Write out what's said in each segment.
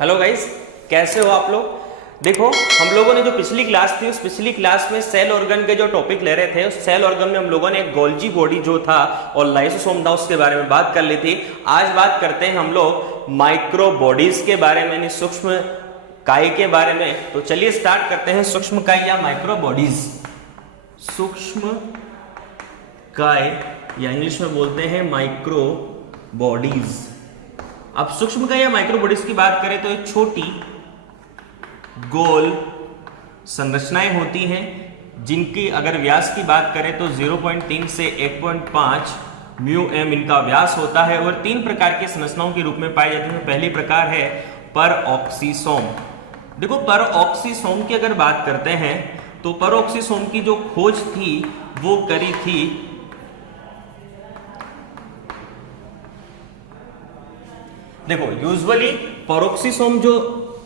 Hello guys, कैसे हो आप लोग। देखो, हम लोगों ने जो पिछली क्लास थी उस पिछली क्लास में सेल ऑर्गन के जो टॉपिक ले रहे थे उस सेल ऑर्गन में हम लोगों ने गोल्जी बॉडी जो था और लाइसोसोम था उसके बारे में बात कर ली थी। आज बात करते हैं हम लोग माइक्रो बॉडीज के बारे में, यानी सूक्ष्म काय के बारे में। तो चलिए स्टार्ट करते हैं सूक्ष्म काय या माइक्रो बॉडीज। सूक्ष्म काय या इंग्लिश में बोलते हैं माइक्रो बॉडीज। अब सूक्ष्म काय या माइक्रो बॉडीज की बात करें तो एक छोटी गोल संरचनाएं होती हैं जिनकी अगर व्यास की बात करें तो 0.3 से 1.5 म्यू एम इनका व्यास होता है और तीन प्रकार के संरचनाओं के रूप में पाई जाती है। पहली प्रकार है परऑक्सीसोम। देखो, परऑक्सीसोम की अगर बात करते हैं तो परऑक्सीसोम की जो खोज थी वो करी थी देखो, यूजुअली परऑक्सीसोम जो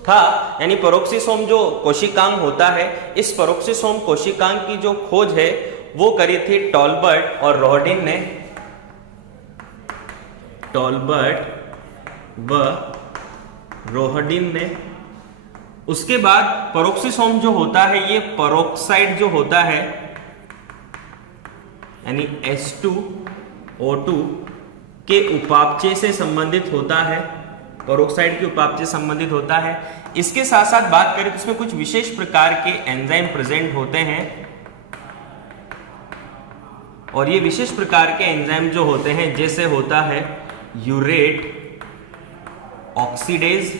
था यानी परऑक्सीसोम जो कोशिकांग होता है, इस परऑक्सीसोम कोशिकांग की जो खोज है वो करी थी टॉलबर्ट और रोहडिन ने। टॉलबर्ट व रोहडिन ने। उसके बाद परऑक्सीसोम जो होता है ये पेरोक्साइड जो होता है यानी H2O2 के उपापचय से संबंधित होता है, पेरोक्साइड के उपापचय संबंधित होता है। इसके साथ साथ बात करें तो इसमें कुछ विशेष प्रकार के एंजाइम प्रेजेंट होते हैं और ये विशेष प्रकार के एंजाइम जो होते हैं जैसे होता है यूरेट ऑक्सीडेज।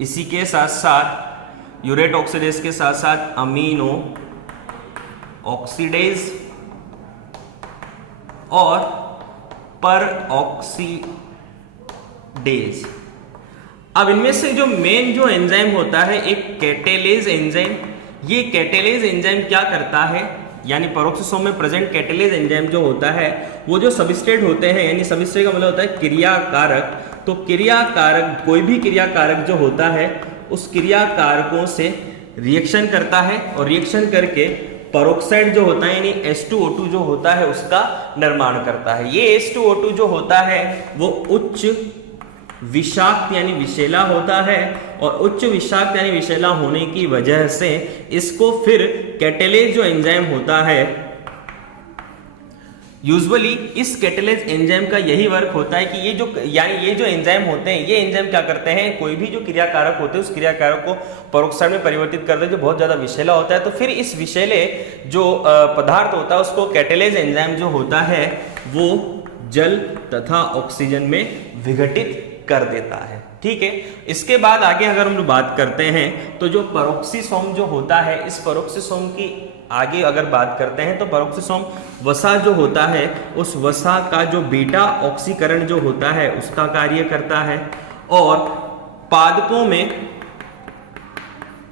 इसी के साथ साथ यूरेट ऑक्सीडेज के साथ साथ अमीनो ऑक्सीडेज और पर ऑक्सीडेज। अब इनमें से जो मेन जो एंजाइम होता है एक कैटेलेज एंजाइम। ये कैटेलेज एंजाइम क्या करता है, यानी पेरोक्सीसोम में प्रेजेंट कैटेलेज एंजाइम जो होता है वो जो सबस्ट्रेट होते हैं, यानी सबस्ट्रेट का मतलब होता है क्रियाकारक। तो क्रियाकारक, कोई भी क्रियाकारक जो होता है उस क्रियाकारकों से रिएक्शन करता है और रिएक्शन करके पेरोक्साइड जो होता है यानी H2O2 जो होता है उसका निर्माण करता है। ये H2O2 जो होता है वो उच्च विषाक्त यानी विषैला होता है और उच्च विषाक्त यानी विषैला होने की वजह से इसको फिर कैटेलेज जो एंजाइम होता है, यूजुअली इस कैटेलेज एंजाइम का यही वर्क होता है कि ये जो एंजाइम होते हैं, ये एंजाइम क्या करते हैं, कोई भी जो क्रियाकारक होते हैं उस क्रियाकारक को पेरोक्साइड में परिवर्तित करते हैं जो बहुत ज्यादा विषैला होता है। तो फिर इस विषैले जो पदार्थ होता है उसको कैटेलेज एंजाइम जो होता है वो जल तथा ऑक्सीजन में विघटित कर देता है। ठीक है, इसके बाद आगे अगर हम बात करते हैं तो जो पेरोक्सीसोम जो होता है, इस पेरोक्सीसोम की आगे अगर बात करते हैं तो पेरोक्सीसोम वसा जो होता है उस वसा का जो बीटा ऑक्सीकरण जो होता है उसका कार्य करता है और पादपों में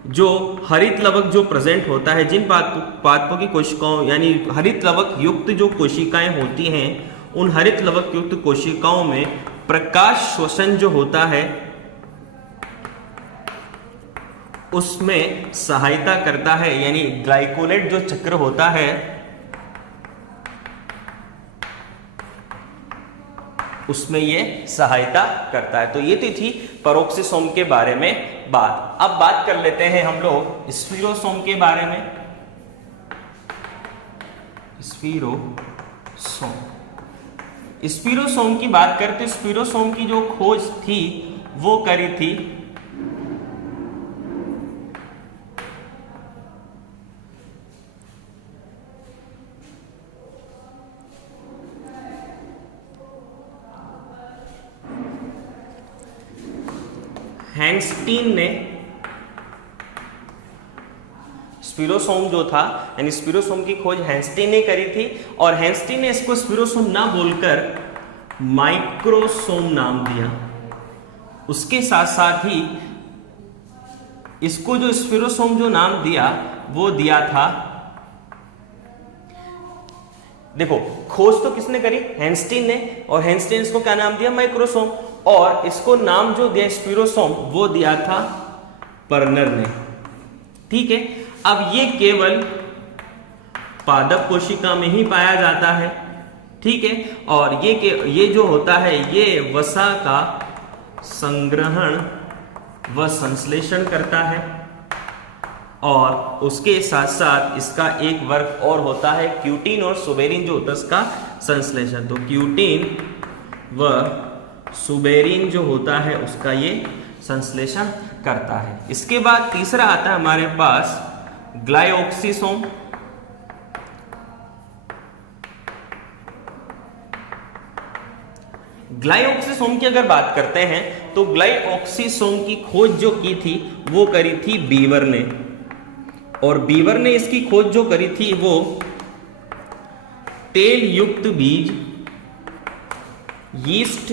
जो हरित लवक जो प्रेजेंट होता है, जिन पादपों की कोशिकाओं यानी हरित लवक युक्त जो कोशिकाएं होती हैं उन हरित लवक युक्त कोशिकाओं में प्रकाश श्वसन जो होता है उसमें सहायता करता है, यानी ग्लाइकोलेट जो चक्र होता है उसमें ये सहायता करता है। तो ये तो थी पेरोक्सीसोम के बारे में बात। अब बात कर लेते हैं हम लोग स्फीरोसोम के बारे में। स्फीरोसोम की बात करते हैं, स्फीरोसोम की जो खोज थी वो करी थी हैंगस्टीन ने। स्फीरोसोम जो था यानी स्फीरोसोम की खोज हैंगस्टीन ने करी थी और हैंगस्टीन ने इसको स्फीरोसोम ना बोलकर माइक्रोसोम नाम दिया। उसके साथ साथ ही इसको जो स्फीरोसोम जो नाम दिया वो दिया था, देखो खोज तो किसने करी, हैंगस्टीन ने, और हैंगस्टीन इसको क्या नाम दिया, माइक्रोसोम, और इसको नाम जो दिया स्फीरोसोम वो दिया था पर्नर ने। ठीक है, अब ये केवल पादप कोशिका में ही पाया जाता है। ठीक है, और ये जो होता है ये वसा का संग्रहण व संश्लेषण करता है, और उसके साथ साथ इसका एक वर्ग और होता है क्यूटीन और सुबेरिन जो होता है इसका संश्लेषण। तो क्यूटीन व सुबेरिन जो होता है उसका ये संश्लेषण करता है। इसके बाद तीसरा आता है हमारे पास ग्लाइऑक्सीसोम। ग्लाइऑक्सीसोम की अगर बात करते हैं तो ग्लाइऑक्सीसोम की खोज जो की थी वो करी थी बीवर ने, और बीवर ने इसकी खोज जो करी थी वो तेल युक्त बीज, यीस्ट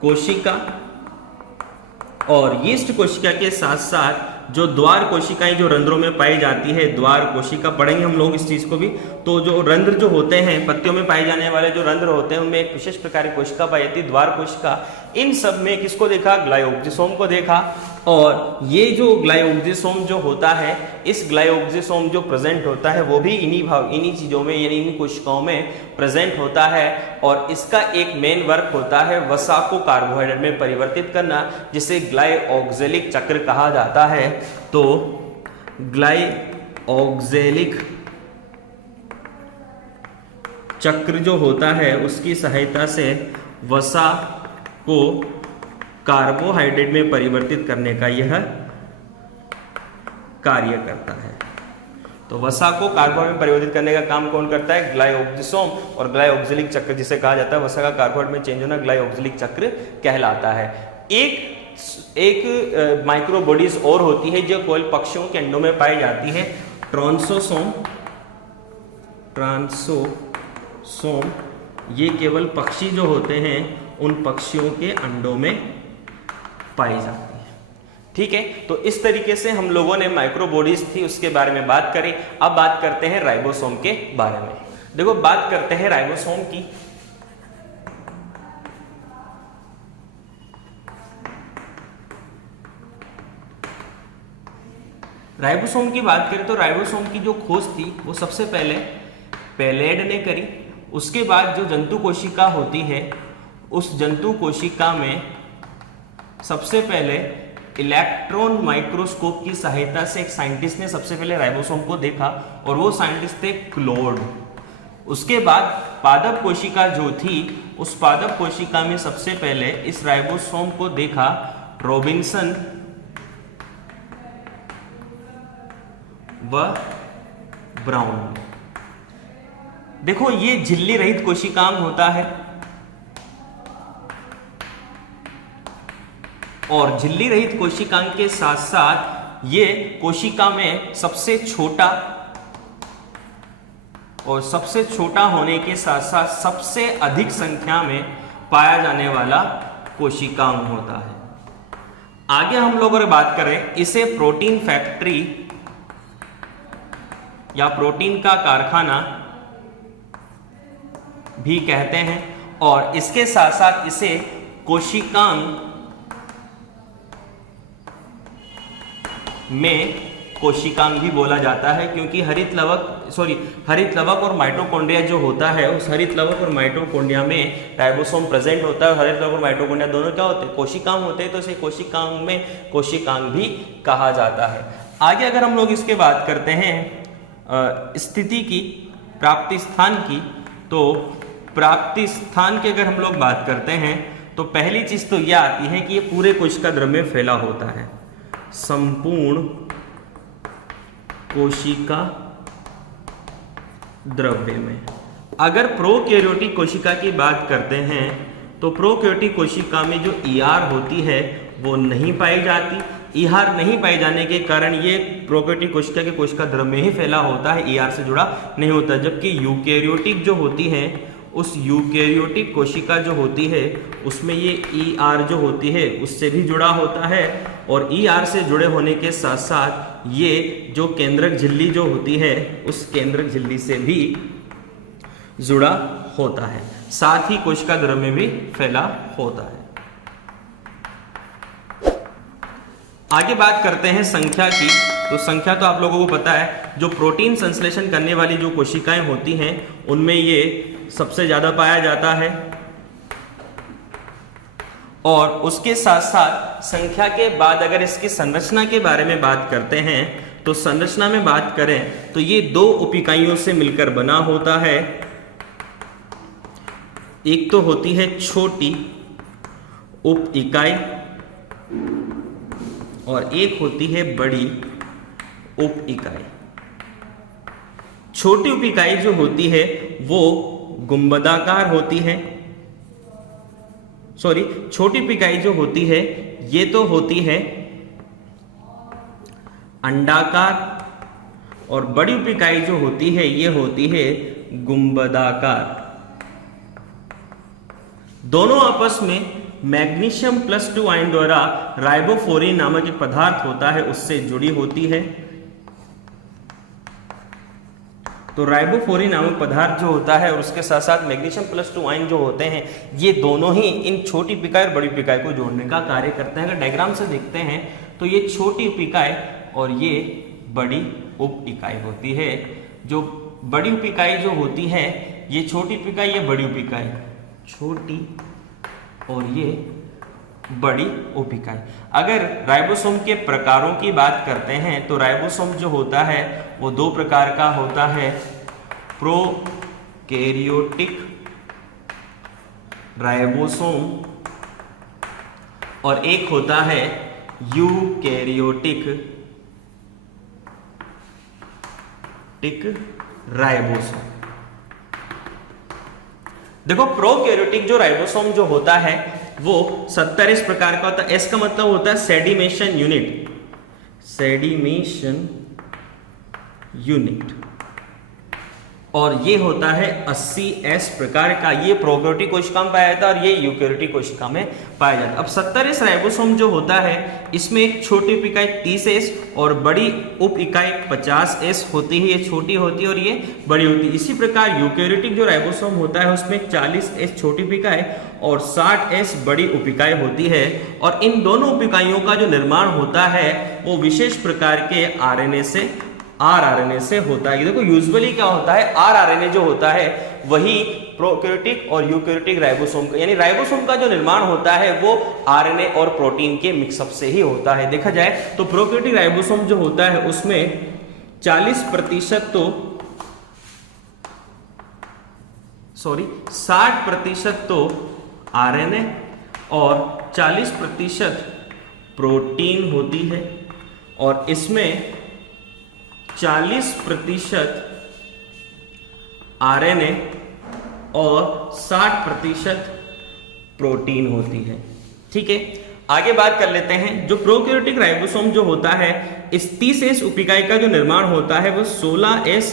कोशिका, और यीस्ट कोशिका के साथ साथ जो द्वार कोशिकाएं जो रंध्रों में पाई जाती है, द्वार कोशिका पढ़ेंगे हम लोग इस चीज को भी। तो जो रंध्र जो होते हैं, पत्तियों में पाए जाने वाले जो रंध्र होते हैं उनमें एक विशेष प्रकार की कोशिका पाई जाती है, द्वार कोशिका। इन सब में किसको देखा? ग्लाइऑक्सीसोम को देखा। और ये जो ग्लाइऑक्सीसोम जो होता है, इस ग्लाइऑक्सीसोम जो प्रेजेंट होता है वो भी इन्हीं चीजों में यानी इन कोशिकाओं में प्रेजेंट होता है, और इसका एक मेन वर्क होता है वसा को कार्बोहाइड्रेट में परिवर्तित करना, जिसे ग्लाइऑक्जेलिक चक्र कहा जाता है। तो ग्लाइऑक्जेलिक चक्र जो होता है उसकी सहायता से वसा को कार्बोहाइड्रेट में परिवर्तित करने का यह कार्य करता है। तो वसा को कार्बोहाइड्रेट में परिवर्तित करने का काम कौन करता है? ग्लाइऑक्सीसोम। और ग्लाइऑक्जेलिक चक्र जिसे कहा जाता है वसा का कार्बोहाइड्रेट में चेंज होना ग्लाइऑक्जेलिक चक्र कहलाता है। एक माइक्रो बॉडीज और होती है जो केवल पक्षियों के अंडों में पाई जाती है, ट्रांसोसोम। ये केवल पक्षी जो होते हैं उन पक्षियों के अंडों में पाई जाती है। ठीक है, तो इस तरीके से हम लोगों ने माइक्रो बॉडीज थी उसके बारे में बात करी। अब बात करते हैं राइबोसोम के बारे में। देखो, बात करते हैं राइबोसोम की। राइबोसोम की बात करें तो राइबोसोम की जो खोज थी वो सबसे पहले पैलेड ने करी। उसके बाद जो जंतु कोशिका होती है उस जंतु कोशिका में सबसे पहले इलेक्ट्रॉन माइक्रोस्कोप की सहायता से एक साइंटिस्ट ने सबसे पहले राइबोसोम को देखा, और वो साइंटिस्ट थे क्लोड। उसके बाद पादप कोशिका जो थी उस पादप कोशिका में सबसे पहले इस राइबोसोम को देखा रॉबिन्सन व ब्राउन। देखो, ये झिल्ली रहित कोशिकांग होता है, और झिल्ली रहित कोशिकांग के साथ साथ ये कोशिका में सबसे छोटा, और सबसे छोटा होने के साथ साथ सबसे अधिक संख्या में पाया जाने वाला कोशिकांग होता है। आगे हम लोग अगर बात करें, इसे प्रोटीन फैक्ट्री या प्रोटीन का कारखाना भी कहते हैं, और इसके साथ साथ इसे कोशिकांग में कोशिकांग भी बोला जाता है, क्योंकि हरित लवक और माइटोकॉन्ड्रिया जो होता है उस हरित लवक और माइटोकॉन्ड्रिया में राइबोसोम प्रेजेंट होता है। हरित लवक और माइटोकॉन्ड्रिया दोनों क्या होते हैं? कोशिकांग होते हैं, तो इसे कोशिकांग में कोशिकांग भी कहा जाता है। आगे अगर हम लोग इसके बात करते हैं स्थिति की, प्राप्ति स्थान की, तो प्राप्ति स्थान की अगर हम लोग बात करते हैं तो पहली चीज तो यह आती है कि ये पूरे कोशिका द्रव्य में फैला होता है, संपूर्ण कोशिका द्रव्य में। अगर प्रोकैरियोटिक कोशिका की बात करते हैं तो प्रोकैरियोटिक कोशिका में जो ईआर होती है वो नहीं पाई जाती। ईआर नहीं पाए जाने के कारण ये प्रोकैरियोटिक कोशिका के कोशिका द्रव्य में ही फैला होता है, ईआर से जुड़ा नहीं होता। जबकि यूकैरियोटिक जो होती है, उस यूकैरियोटिक कोशिका जो होती है उसमें ये ईआर जो होती है उससे भी जुड़ा होता है, और ईआर से जुड़े होने के साथ साथ ये जो केंद्रक झिल्ली जो होती है उस केंद्रक झिल्ली से भी जुड़ा होता है, साथ ही कोशिका द्रव्य में भी फैला होता है। आगे बात करते हैं संख्या की। तो संख्या तो आप लोगों को पता है, जो प्रोटीन संश्लेषण करने वाली जो कोशिकाएं होती हैं उनमें ये सबसे ज्यादा पाया जाता है, और उसके साथ साथ संख्या के बाद अगर इसकी संरचना के बारे में बात करते हैं तो संरचना में बात करें तो ये दो उप इकाइयों से मिलकर बना होता है। एक तो होती है छोटी उप इकाई और एक होती है बड़ी उप इकाई। छोटी उप इकाई जो होती है वो गुंबदाकार होती है, छोटी उप इकाई जो होती है ये तो होती है अंडाकार और बड़ी उप इकाई जो होती है ये होती है गुंबदाकार। दोनों आपस में मैग्नीशियम +2 आयन द्वारा राइबोफ्लोरीन नामक एक पदार्थ होता है उससे जुड़ी होती है। तो राइबोफ्लोरीन नामक पदार्थ जो होता है और उसके साथ साथ मैग्नीशियम +2 आयन जो होते हैं ये दोनों ही इन छोटी उप इकाई और बड़ी उप इकाई को जोड़ने का कार्य करते हैं। अगर डायग्राम से देखते हैं तो ये छोटी उप इकाई और ये बड़ी उप इकाई होती है। जो बड़ी उप इकाई जो होती है ये छोटी उप इकाई, ये बड़ी उप इकाई, छोटी और ये बड़ी उप इकाई। अगर राइबोसोम के प्रकारों की बात करते हैं तो राइबोसोम जो होता है वो दो प्रकार का होता है, प्रोकैरियोटिक राइबोसोम और एक होता है यूकैरियोटिक राइबोसोम। देखो प्रोकैरियोटिक जो राइबोसोम जो होता है वो 70 इस प्रकार का होता है। एस का मतलब होता है सेडिमेशन यूनिट, सेडिमेशन यूनिट, और ये होता है 80S प्रकार का। ये प्रोकैरियोटिक कोशिका में पाया जाता है और ये यूकैरियोटिक कोशिका में पाया जाता है। अब 70S राइबोसोम जो होता है इसमें एक छोटी उप इकाई 30S और बड़ी उप इकाई 50S होती है। ये छोटी होती है और ये बड़ी होती है। इसी प्रकार यूकैरियोटिक जो राइबोसोम होता है उसमें 40S छोटी उप इकाई और 60S बड़ी उप इकाई होती है। और इन दोनों उप इकाइयों का जो निर्माण होता है वो विशेष प्रकार के RNA से rRNA से होता है। देखो यूजुअली क्या होता है, rRNA जो होता है वही प्रोकैरियोटिक और यूकैरियोटिक राइबोसोम का, यानी राइबोसोम का जो निर्माण होता है वो RNA और प्रोटीन के मिक्सअप से ही होता है। देखा जाए तो प्रोकैरियोटिक राइबोसोम जो होता है उसमें 60% तो RNA और 40% प्रोटीन होती है और इसमें 40% RNA और 60% प्रोटीन होती है। ठीक है, आगे बात कर लेते हैं। जो प्रोकैरियोटिक राइबोसोम जो होता है इस 30S उप इकाई का जो निर्माण होता है वो 16S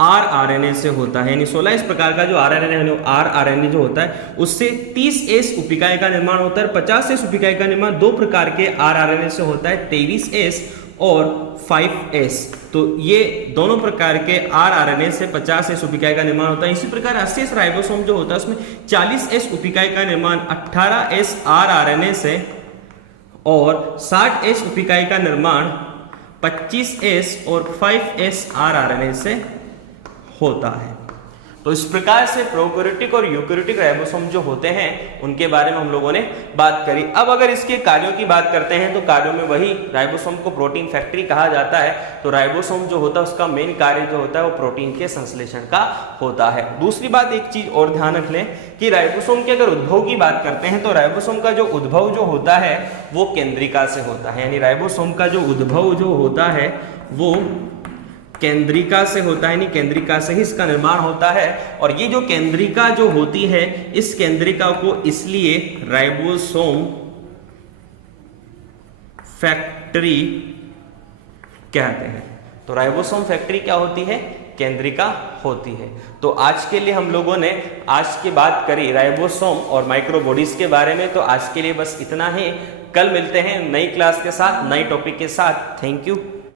rRNA से होता है, यानी 16 इस प्रकार का जो rRNA जो होता है उससे 30S उप इकाई का निर्माण होता है। 50S उप इकाई का निर्माण दो प्रकार के rRNA से होता है, 23S और 5S। तो ये दोनों प्रकार के rRNA से 50S उप इकाई का निर्माण होता है। इसी प्रकार 80S राइबोसोम जो होता है उसमें 40S उप इकाई का निर्माण 18S rRNA से और 60S उप इकाई का निर्माण 25S और 5S rRNA से होता है। तो इस प्रकार से प्रोकैरियोटिक और यूकैरियोटिक राइबोसोम जो होते हैं उनके बारे में हम लोगों ने बात करी। अब अगर इसके कार्यों की बात करते हैं तो कार्यों में वही राइबोसोम को प्रोटीन फैक्ट्री कहा जाता है। तो राइबोसोम जो होता है उसका मेन कार्य जो होता है वो प्रोटीन के संश्लेषण का होता है। दूसरी बात, एक चीज और ध्यान रख लें कि राइबोसोम के अगर उद्भव की बात करते हैं तो राइबोसोम का जो उद्भव जो होता है वो केंद्रिका से होता है, यानी राइबोसोम का जो उद्भव जो होता है वो केंद्रिका से होता है, यानी केंद्रिका से ही इसका निर्माण होता है। और ये जो केंद्रिका जो होती है इस केंद्रिका को इसलिए राइबोसोम फैक्ट्री कहते हैं। तो राइबोसोम फैक्ट्री क्या होती है, केंद्रिका होती है। तो आज के लिए हम लोगों ने आज की बात करी राइबोसोम और माइक्रोबॉडीज के बारे में। तो आज के लिए बस इतना ही, कल मिलते हैं नई क्लास के साथ, नई टॉपिक के साथ। Thank you.